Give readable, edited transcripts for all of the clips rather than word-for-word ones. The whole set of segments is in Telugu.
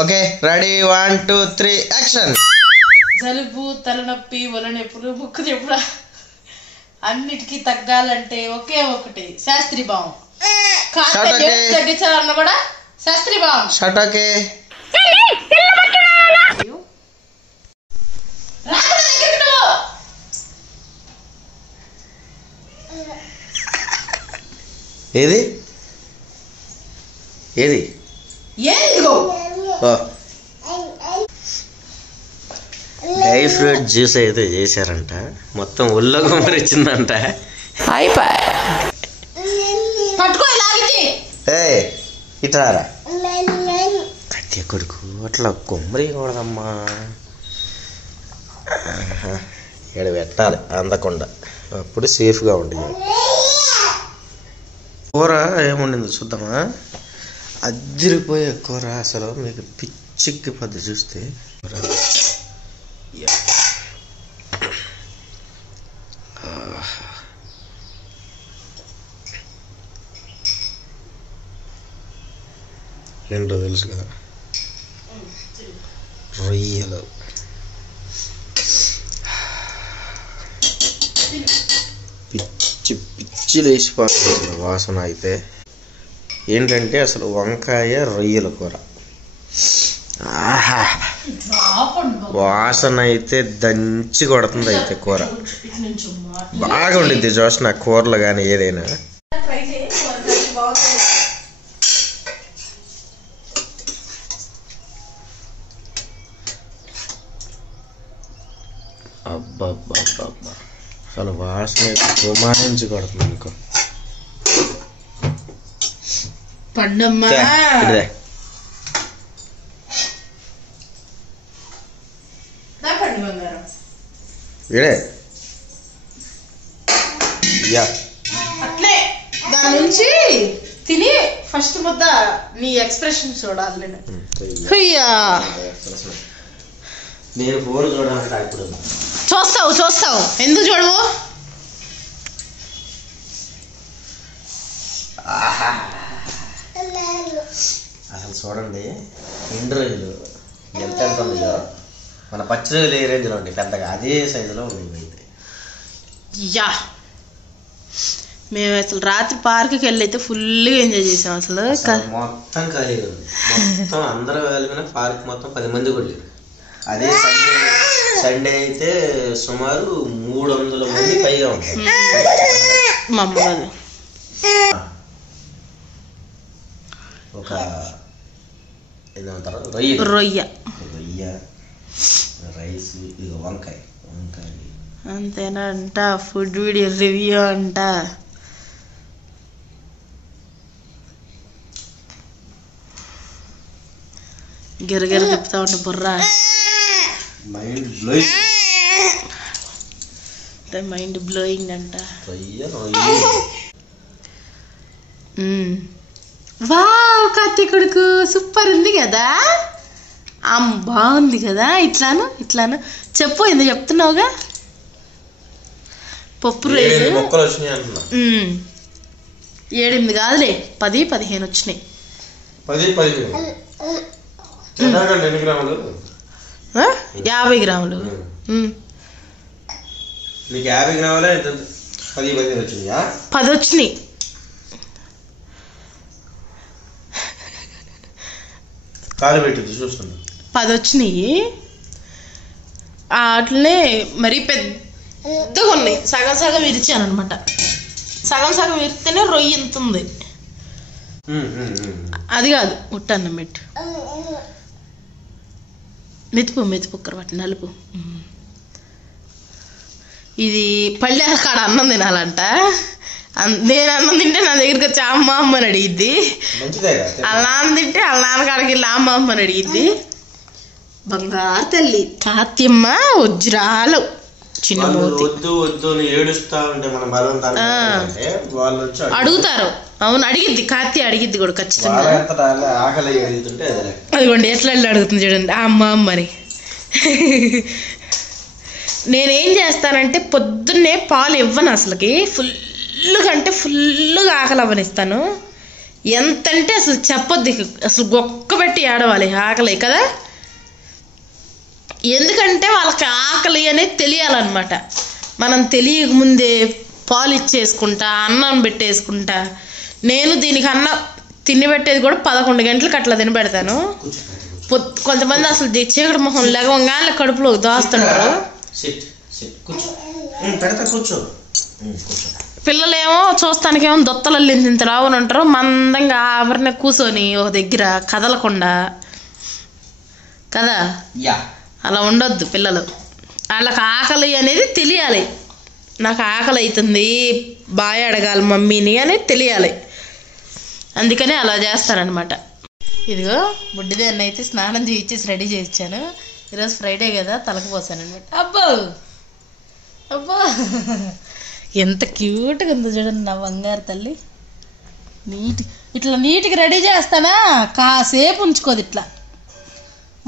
Okay ready 1 2 3 action. జలుబు, తలనొప్పి, ఒళ్ళనొప్పులు, ముక్కు చెప్పుడు అన్నిటికీ తగ్గాలంటే ఒకే ఒకటి శాస్త్రీ బాం. తగ్గించాలన్న కూడా శాస్త్రీ బాం. షటకే ఏది ఏది డ్రై ఫ్రూట్ జ్యూస్ అయితే చేశారంట, మొత్తం ఒళ్ళో గుమ్మరిచ్చిందంట. ఇట్లారా కత్తి కొడుకు అట్లా కొమ్మరియకూడదమ్మా, ఇక్కడ పెట్టాలి అందకుండా, అప్పుడు సేఫ్గా ఉంటుంది. కూర ఏముండింది చూద్దామా. అదిరిపోయే కూర అసలు, మీకు పిచ్చిక్కి పద్దు చూస్తే. ఏంటో తెలుసు కదా, రొయ్యలు. పిచ్చి పిచ్చి లేచిపోతుంది వాసన అయితే. ఏంటంటే అసలు వంకాయ రొయ్యల కూర, ఆహా వాసన అయితే దంచి కొడుతుంది. అయితే కూర బాగా ఉండిద్ది జోష్న, కూరలు కానీ ఏదైనా. అబ్బబ్బబ్బబ్బా అసలు వాసన అయితే రోమాంచి కొడుతుంది అనుకో. పండమ్మా అట్లే దాని నుంచి తిని ఫస్ట్ ముద్ద నీ ఎక్స్ప్రెషన్ చూడాలి. నేను ఫోన్ చూడాలంటే ఇప్పుడు చూస్తావు ఎందుకు చూడవు? అసలు చూడండి, ఎండు రొయ్యలు ఎంత ఉన్నాయో, మన పచ్చి రొయ్యలు ఏ రేంజ్లో ఉంటాయి పెద్దగా, అదే సైజులో ఉన్నాయి. యా మేము అసలు రాత్రి పార్క్కి వెళ్ళి అయితే ఫుల్గా ఎంజాయ్ చేసాం. అసలు మొత్తం ఖాళీగా ఉంది, మొత్తం అందరూ కలిపిన పార్క్ మొత్తం 10 మంది కొట్టారు. అదే సండే అయితే సుమారు 300 మంది పైగా ఉంటారు. ఒక ఏమంటారు, రొయ్య రైస్, ఇక వంకాయ అంతేనా అంట. ఫుడ్ వీడియో రివ్యూ అంట. గిరగిర తిప్పుతా ఉంటే బుర్రా మైండ్ బ్లోయింగ్ అంట. వావ్ కత్తి కొడుకు సూపర్ ఉంది కదా, బాగుంది కదా. ఇట్లాను చెప్పు, ఎందుకు చెప్తున్నావుగా. పప్పు రైస్ 7-8 కాదులే, 10-15 వచ్చినాయి. 50 గ్రాములు 50 గ్రాములు. నీకు 50 గ్రాములే 10 వచ్చినాయా? 10 వచ్చినాయి. కాలు పెట్టి చూస్తున్నా 10 వచ్చినాయి. అట్లనే మరీ పెద్దగా ఉన్నాయి. సగం సగం విరిచాను అనమాట. సగం విరిస్తేనే రొయ్య ఇంత ఉంది. అది కాదు ఉట్టన్నం మెట్టు మెతుపు ఒక్కరు నలుపు. ఇది పళ్ళే కాడ అన్నం తినాలంట. నేను అన్నం తింటే నా దగ్గరికి వచ్చి అమ్మ అని అడిగిద్ది. వాళ్ళ నాన్న తింటే వాళ్ళ నాన్నకాడికి వెళ్ళి అమ్మ అని అడిగిద్ది. బంగారు తల్లి తాత్యమ్మ వజ్రాలు చిన్న అడుగుతారు. అవును అడిగిద్ది, కాత్య అడిగిద్ది కూడా ఖచ్చితంగా. అదిగోండి ఎట్లా అడుగుతుంది చూడండి అమ్మని. నేనేం చేస్తానంటే పొద్దున్నే పాలు ఇవ్వను అసలుకి. ఫుల్గా అంటే ఫుల్గా ఆకలి అవ్వనిస్తాను. ఎంతంటే అసలు చెప్పొద్దు, అసలు గొక్కబెట్టి ఏడవాలి ఆకలి కదా. ఎందుకంటే వాళ్ళకి ఆకలి అనేది తెలియాలన్నమాట. మనం తెలియకముందే పాలు ఇచ్చేసుకుంటా, అన్నం పెట్టేసుకుంటా. నేను దీనికి అన్నం తిని పెట్టేది కూడా 11 గంటలకు అట్లా తిని పెడతాను. కొంతమంది అసలు చీకటి మొహం లేవగానే కడుపులో దాస్తుంటారు. పిల్లలేమో చూస్తానికేమో దొత్తలు ఇంత రావుని ఉంటారు, మందంగా ఆవరణ కూర్చొని ఒక దగ్గర కదలకుండా కదా. అలా ఉండొద్దు పిల్లలు. వాళ్ళకి ఆకలి అనేది తెలియాలి. నాకు ఆకలి అవుతుంది, బాగా అడగాలి మమ్మీని అనేది తెలియాలి. అందుకనే అలా చేస్తానన్నమాట. ఇదిగో బుడ్డిదాన్ని అయితే స్నానం చేయించేసి రెడీ చేయించాను. ఈరోజు ఫ్రైడే కదా, తలకు పోసాను అనమాట. అబ్బో అబ్బో ఎంత క్యూట్గా ఉందో చూడండి నా బంగారు తల్లి. ఇట్లా నీట్గా రెడీ చేస్తానా, కాసేపు ఉంచుకోదు. ఇట్లా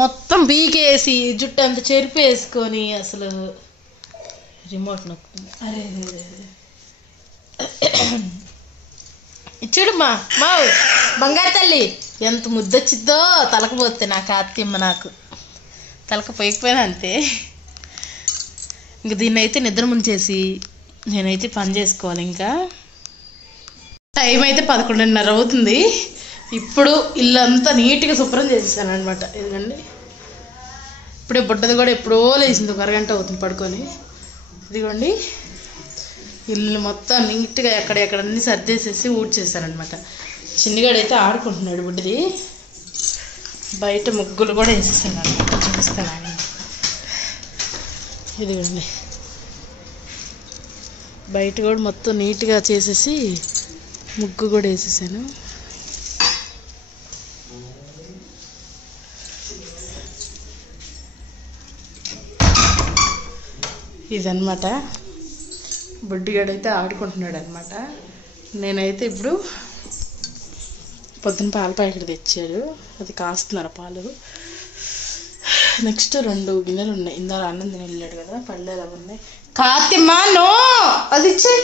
మొత్తం బీకేసి జుట్టు అంత చెరిపేసుకొని అసలు రిమోట్ నొక్కుంది. అరే చూడు మా బంగారు తల్లి ఎంత ముద్దొచ్చిద్దో తలకపోతే. నాకు అత్తమ్మ నాకు తలక పోయిపోయినా అంతే. ఇంక దీన్ని అయితే నిద్ర ముంచేసి నేనైతే పని చేసుకోవాలి. ఇంకా టైం అయితే 11:30 అవుతుంది. ఇప్పుడు ఇల్లంతా నీట్గా శుభ్రం చేసేసాను అనమాట. ఎందుకండి ఇప్పుడే బుడ్డది కూడా ఎప్పుడో లేచింది, 1 అరగంట అవుతుంది పడుకొని. ఇదిగోండి ఇల్లు మొత్తం నీట్గా ఎక్కడెక్కడ అన్ని సర్దేసేసి ఊడ్చేసాను అనమాట. చిన్నగాడైతే ఆడుకుంటున్నాడు బుడ్డది. బయట ముగ్గులు కూడా వేసేసాను అనమాట. చూపిస్తాను. ఇదిగోండి బయట కూడా మొత్తం నీట్గా చేసేసి ముగ్గు కూడా వేసేసాను. ఇదన్నమాట. బుడ్డిగాడైతే ఆడుకుంటున్నాడు అనమాట. నేనైతే ఇప్పుడు పొద్దున్న పాల ప్యాకెట్ తెచ్చాడు, అది కాస్తున్నాను పాలు. నెక్స్ట్ 2 గిన్నెలు ఉన్నాయి. ఇందాక అన్నం తిని వెళ్ళాడు కదా, పళ్ళు ఎలా ఉన్నాయి. కాతిమ్మా నో అది ఇచ్చే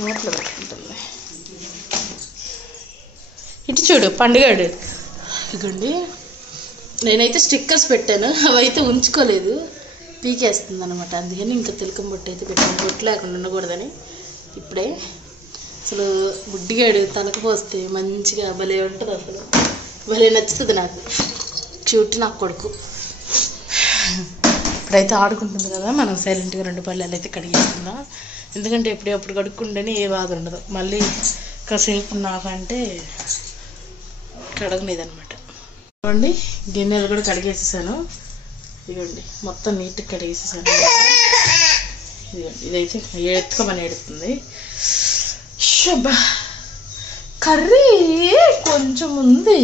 నోట్లో పెట్టుకుంటుంది. ఇటు చూడు పండుగాడు. ఇదిగోండి నేనైతే స్టిక్కర్స్ పెట్టాను, అవి అయితే ఉంచుకోలేదు, పీకేస్తుంది అనమాట. అందుకని ఇంకా తిలకం బొట్టు అయితే పెట్టాను, బొట్టు లేకుండా ఉండకూడదని. ఇప్పుడే అసలు బుడ్డిగాడు తలకు పోస్తే మంచిగా భలే ఉంటుంది, అసలు భలే నచ్చుతుంది నాకు. క్యూట్ నాకు కొడుకు. ఇప్పుడైతే ఆడుకుంటుంది కదా, మనం సైలెంట్గా 2 పళ్ళాలు అయితే కడిగేసుకుందాం. ఎందుకంటే ఎప్పుడప్పుడు కడుక్కుంటేనే ఏ బాధ ఉండదు. మళ్ళీ కాసేపు నాకంటే కడగలేదనమాట. ఇదిగోండి గిన్నెలు కూడా కడిగేసేసాను. ఇదిగోండి మొత్తం నీట్గా కడిగేసేసాను. ఇదిగోండి ఇదైతే ఎత్తుకోమని ఎడుతుంది. షబ్బా కర్రీ కొంచెం ఉంది,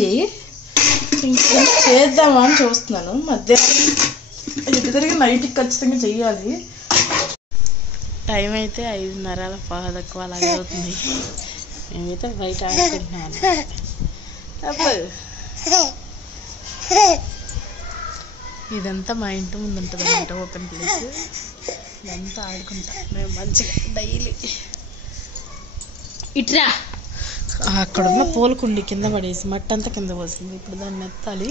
ఇంకేం చేద్దామా అని చూస్తున్నాను. మధ్యాహ్నం ఇటు తిరిగి నైట్కి ఖచ్చితంగా చెయ్యాలి. టైం అయితే 5:30 10 అలాగే అవుతుంది. మేమైతే బయట ఆడుకుంటున్నాను. ఇదంతా మా ఇంటి ముందు ఉంటుంది అన్నమాట, ఓపెన్ ప్లేస్. ఇదంతా ఆడుకుంటాం మేము మంచిగా డైలీ. ఇట్రా అక్కడున్న పూలకుండి కింద పడేసి మట్టి అంతా కింద పోసింది. ఇప్పుడు దాన్ని ఎత్తాలి.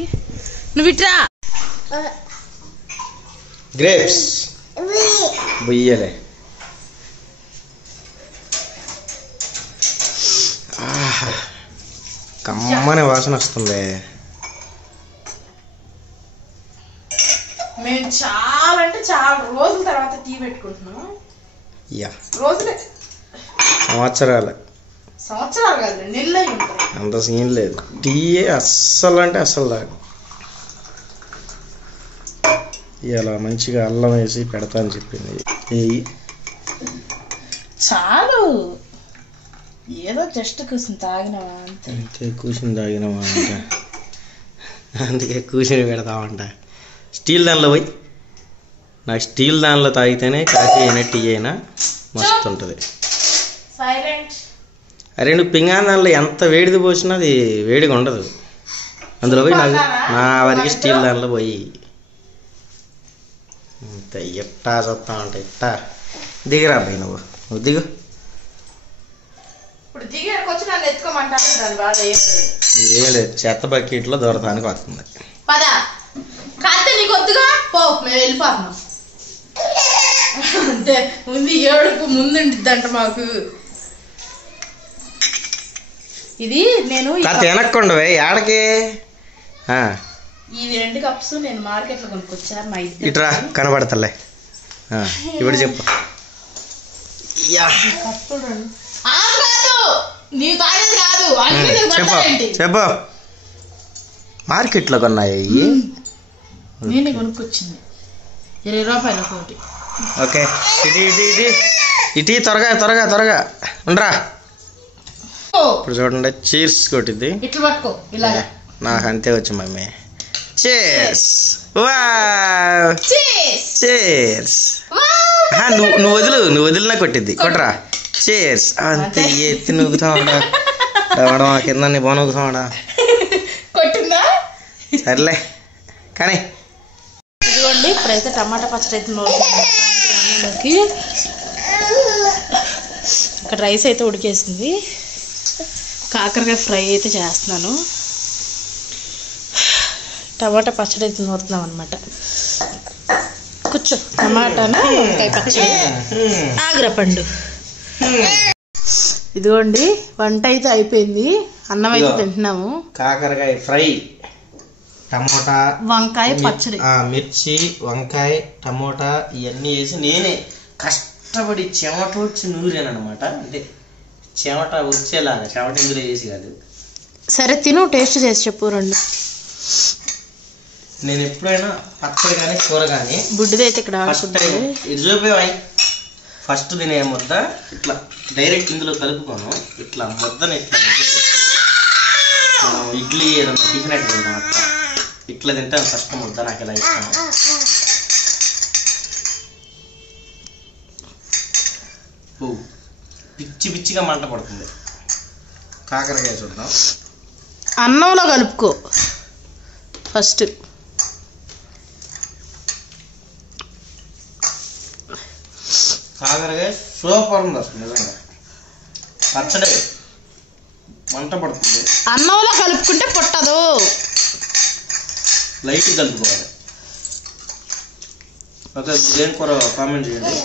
నువ్వు ఇట్రా. గ్రేప్స్ బుయ్యలే. కమ్మనే వాసన వస్తుంది. మేము చాలా అంటే చాలా రోజుల తర్వాత టీ పెట్టుకుంటున్నాం. రోజులే సంవత్సరాలు కాదు, నెలలు ఉంటాయి. అంత సీన్ లేదు. టీ అస్సలు అంటే అస్సలు తాగు. ఇలా మంచిగా అల్లం వేసి పెడతా అని చెప్పింది. చాలు, ఏదో జస్ట్ కూర్చుని తాగినవా అంతే. కూర్చుని తాగినవా అంట, అందుకే కూర్చుని పెడతామంట. స్టీల్ దానిలో పోయి, నాకు స్టీల్ దానిలో తాగితేనే కాఫీ అయినా టీ అయినా మస్తు ఉంటుంది. అరే నువ్వు పింగాన్ దానిలో ఎంత వేడిది పోసినా అది వేడిగా ఉండదు. అందులో పోయి నాకు నా వరకు స్టీల్ దానిలో పోయి ఇంత ఎట్టా చూస్తా ఉంటా. ఎట్టా దిగరా అబ్బాయి, నువ్వు దిగు. ఇప్పుడు దిగేకి వచ్చి నన్ను ఎత్తుకోమంటాను దాని బాధ ఏం లేదు, చెత్త బకెట్లో దూరటానికి వస్తుంది. పదా కాస్తే నీకు వద్దుగా పో, మేము వెళ్ళిపోతున్నాం అంటే ముందు ఏడుపు ముందుండిద్దంట మాకు. ఇది నేను తినకుండవే ఏడకి ఈ 2 కప్స్ నేను మార్కెట్ లో కొనుక్కొచ్చాను మా ఇద్దరు. ఇట్రా కనబడతలే, ఇప్పుడు చెప్పు. నీవు తాగేది కాదు, చెప్పు. మార్కెట్లో కొన్నాయి, నేనే కొనుక్కొచ్చింది 20 రూపాయలు ఒకటి. ఓకే ఇటీ త్వరగా ఉండరా. ఇప్పుడు చూడండి, చీర్స్ కొట్టింది. ఇట్లా పట్టుకో ఇలాగా. నాకు అంతే వచ్చి మమ్మీ. చీర్స్. Wow cheers. నువ్వు వదిలినా కొట్టిద్ది. కొట్టరా. చీర్స్. అంతే ఎత్తి నూగుతావాడా కింద నీ బా నూగుతావాడా. కొట్టిందా? సర్లే కానీ. ఇదిగోండి ఇప్పుడైతే టమాటా పచ్చడి అయితే అన్నంలోకి. ఇక్కడ రైస్ అయితే ఉడికేసింది, కాకరకాయ ఫ్రై అయితే చేస్తున్నాను. టమాటా పచ్చడి అయితే నూరుతున్నాం అనమాట. కూర్చో. టమాటాను వంకాయ పచ్చడి, ఆగ్రపండు. ఇదిగోండి వంట అయితే అయిపోయింది, అన్నం అయితే తింటున్నాము. కాకరకాయ ఫ్రై, టమోటా, వంకాయ పచ్చడి, మిర్చి, వంకాయ, టమోటా ఇవన్నీ వేసి నేనే కష్టపడి చెమట వచ్చి నూరాను అనమాట. అంటే చెమట వచ్చేలాగా, చెమట ఇందులో వేసి కాదు. సరే తిను, టేస్ట్ చేసి చెప్పు. 2 నేను ఎప్పుడైనా పచ్చడి కానీ కూర కానీ బుడ్డిదైతే ఇక్కడ ఇది చూపేవాయి. ఫస్ట్ తినే ముద్ద ఇట్లా డైరెక్ట్ ఇందులో కలుపుకోను. ఇట్లా ముద్దని ఇట్లా మనం ఇడ్లీ ఏదన్నా టిఫిన్ అయితే తింటాం, అట్లా ఇట్లా తింటాను ఫస్ట్ ముద్ద. నాకు ఇలా ఇష్టం. పిచ్చిగా మంట పడుతుంది. కాకరకాయ చూద్దాం. అన్నంలో కలుపుకో ఫస్ట్. కాకరకాయ సూపర్ ఉంది అసలు, నిజంగా పచ్చడి మంట పడుతుంది. అన్నంలో కలుపుకుంటే పుట్టదు, లైట్ కలుపుకోవాలి. ఓకే, ఏం కూర కామెంట్ చేయండి.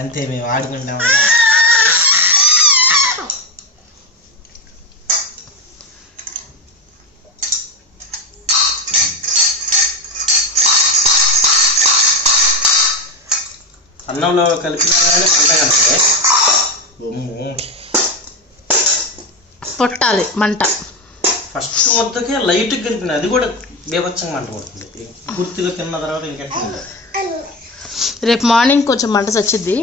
అంతే, మేము ఆడుకుంటాం. అన్నంలో కలిపినా కానీ మంట కనుక పొట్టాలి మంట. ఫస్ట్ ముద్దకే లైట్ కలిపిన, అది కూడా బీభత్సంగా మంట పడుతుంది. పూర్తిగా తిన్న తర్వాత ఇంకెట్లా. రేపు మార్నింగ్ కొంచెం మంట చచ్చిద్ది.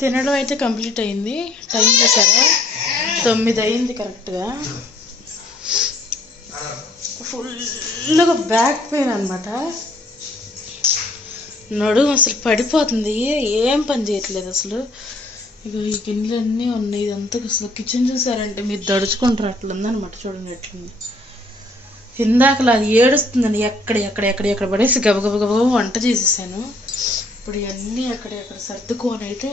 తినడం అయితే కంప్లీట్ అయింది. టైం చేశారా 9 అయింది కరెక్ట్గా. ఫుల్గా బ్యాక్ పెయిన్ అనమాట, నడుము అసలు పడిపోతుంది, ఏం పని చేయట్లేదు అసలు. ఇక ఈ గిన్నెలు అన్నీ ఉన్నాయి. ఇదంతా అసలు కిచెన్ చూసారంటే మీరు దడుచుకుంటారు, అట్లా ఉందనమాట. చూడండి ఎట్లుంది. ఇందాకలా అది ఏడుస్తుందని ఎక్కడ పడేసి గబగబ వంట చేసేసాను. ఇప్పుడు ఇవన్నీ ఎక్కడ సర్దుకొని అయితే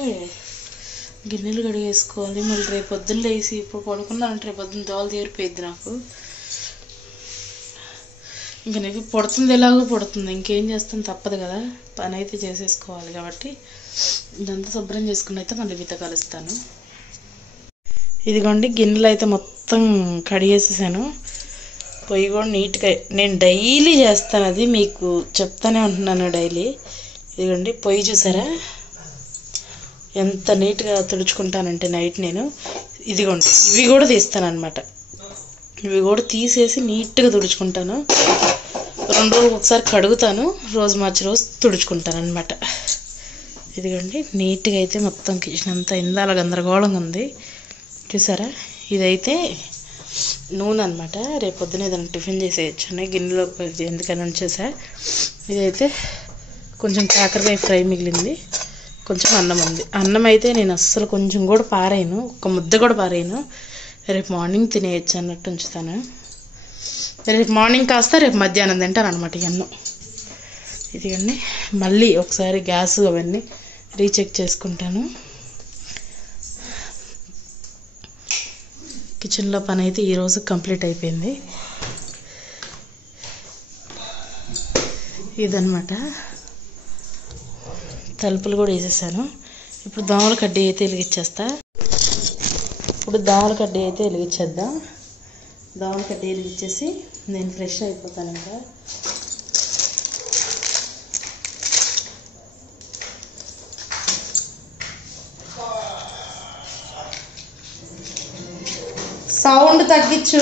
గిన్నెలు కడిగేసుకోవాలి. మళ్ళీ రేపు పొద్దున్న లేసి ఇప్పుడు పడుకున్నానంటే రేపు పొద్దున్న దోలు తీరిపోయిద్ది నాకు. ఇంక నీకు పుడుతుంది, ఎలాగో పుడుతుంది, ఇంకేం చేస్తాను, తప్పదు కదా. పని అయితే చేసేసుకోవాలి కాబట్టి ఇదంతా శుభ్రం చేసుకుని అయితే మళ్ళీ మీతో కలుస్తాను. ఇదిగోండి గిన్నెలు అయితే మొత్తం కడిగేసేసాను. పొయ్యి కూడా నీట్గా, నేను డైలీ చేస్తాను, అది మీకు చెప్తానే ఉంటున్నాను డైలీ. ఇదిగోండి పొయ్యి చూసారా ఎంత నీట్గా తుడుచుకుంటానంటే నైట్ నేను. ఇదిగోండి ఇవి కూడా తీస్తాను అనమాట. ఇవి కూడా తీసేసి నీట్గా తుడుచుకుంటాను. 2 రోజులకు ఒకసారి కడుగుతాను, రోజు మార్చి రోజు తుడుచుకుంటాను అనమాట. ఇదిగోండి నీట్గా అయితే మొత్తం కిచెన్ అంతా ఇందాల గందరగోళంగా ఉంది చూసారా. ఇదైతే నూనె అనమాట, రేపు పొద్దున ఏదైనా టిఫిన్ చేసేయచ్చు గిన్నెలో ఎందుకని ఉంచేసా. ఇదైతే కొంచెం కాకరకాయ ఫ్రై మిగిలింది, కొంచెం అన్నం ఉంది. అన్నం అయితే నేను అస్సలు కొంచెం కూడా పారేయను, ఒక ముద్ద కూడా పారేయను, రేపు మార్నింగ్ తినేయచ్చు అన్నట్టు ఉంచుతాను. రేపు మార్నింగ్ కాస్త రేపు మధ్యాహ్నం తింటాను అనమాట ఈ అన్నం. ఇదిగండి మళ్ళీ ఒకసారి గ్యాస్ అవన్నీ రీచెక్ చేసుకుంటాను. కిచెన్లో పని అయితే ఈరోజు కంప్లీట్ అయిపోయింది. ఇదన్నమాట, తలుపులు కూడా వేసేసాను. ఇప్పుడు దోమల కడ్డీ అయితే వెలిగించేద్దాం. దోమల కడ్డీ వెలిగించేసి నేను ఫ్రెష్ అయిపోతాను. ఇంకా సౌండ్ తగ్గించు.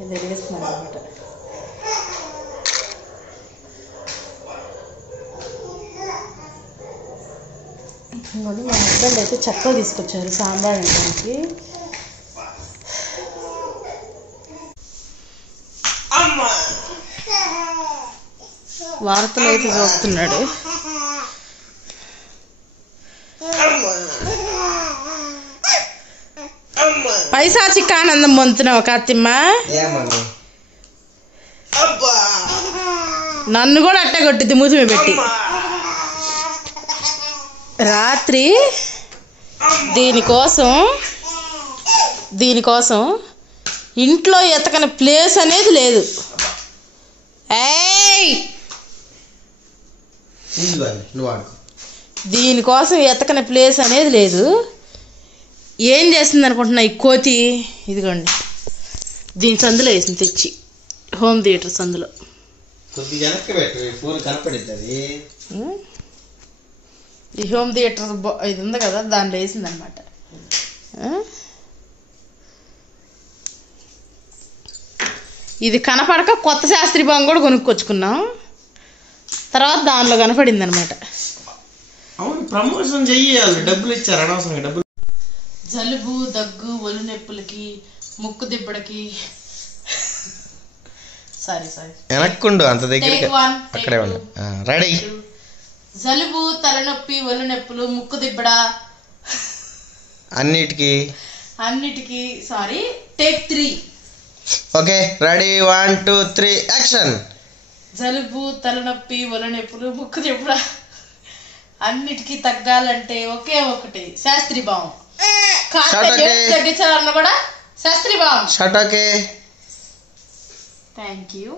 ఇది వెలిగిస్తున్నాను అనమాట. మా హస్బెండ్ అయితే చక్కగా తీసుకొచ్చారు సాంబార్ వండడానికి. వార్తలు అయితే చూస్తున్నాడు. పైశాచిక ఆనందం పొందుతున్నావు కాతిమ్మ. నన్ను కూడా అట్టే కొట్టిద్ది మూతిమే పెట్టి. రాత్రి దీనికోసం ఇంట్లో ఎతకని ప్లేస్ అనేది లేదు. దీనికోసం ఎతకని ప్లేస్ అనేది లేదు. ఏం చేస్తుంది అనుకుంటున్నా ఈ కోతి? ఇదిగోండి దీని సందులో వేసింది తెచ్చి, హోమ్ థియేటర్ సందులో. ఈ హోమ్ థియేటర్ ఇది ఉంది కదా, దాంట్లో వేసింది అనమాట. ఇది కనపడక కొత్త శాస్త్రీ బాంగ్ కూడా కొనుక్కొచ్చుకున్నాం. తర్వాత దానిలో కనపడింది అనమాట. ప్రమోషన్ చెయ్యాలి, డబ్బులు ఇచ్చారు అనవసరంగా. డబ్బులు జలుబు, దగ్గు, ఒళ్ళు నొప్పులకి, ముక్కు దిబ్బడికి. సారీ వెనక్కుండు, అంత దగ్గర అక్కడే ఉండు. రెడీ. జలుబు, తలనొప్పి, ఒళ్ళు నొప్పులు, ముక్కు దిబ్బడ, అన్నిటికి sorry. Take 3. Okay ready 1 2 3 action. జలుబు, తలనొప్పి, ఒళ్ళు నొప్పులు, ముక్కు దిబ్బడ అన్నిటికీ తగ్గాలంటే ఒకే ఒకటి శాస్త్రీ బాం. తగ్గించాలన్న కూడా శాస్త్రీ బాం. షాట్. Okay thank you.